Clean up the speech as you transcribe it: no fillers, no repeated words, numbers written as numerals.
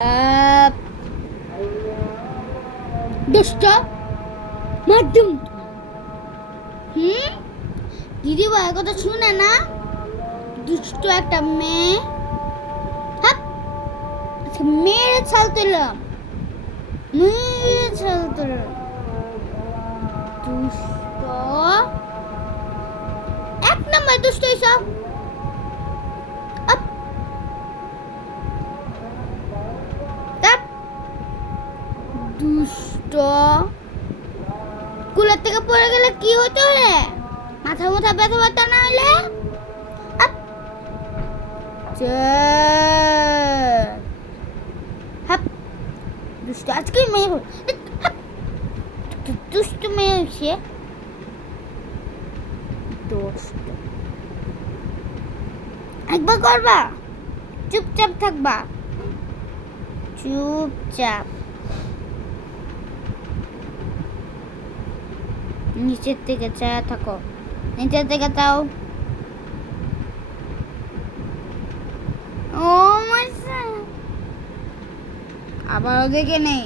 আহ, দুষ্ট মাধ্যম দিদি ভাই কথা শুনে না দুষ্ট একটা মেয়ে মেয়ের ছাল তুললাম মেয়ের ছাল তুললাম দুষ্ট এক নম্বর দুষ্ট এইসব দুষ্ট কুলার থেকে পড়ে গেলে কি হতো রে মাথা ব্যথা ব্যথা না হলে দুষ্ট আজকে মেয়ে দুষ্ট মেয়ে হয়েছে দুষ্ট একবার করবা চুপচাপ থাকবা চুপচাপ নিচের থেকে চায়া থাকো নিচের থেকে তাও ও আবারও দেখে নেই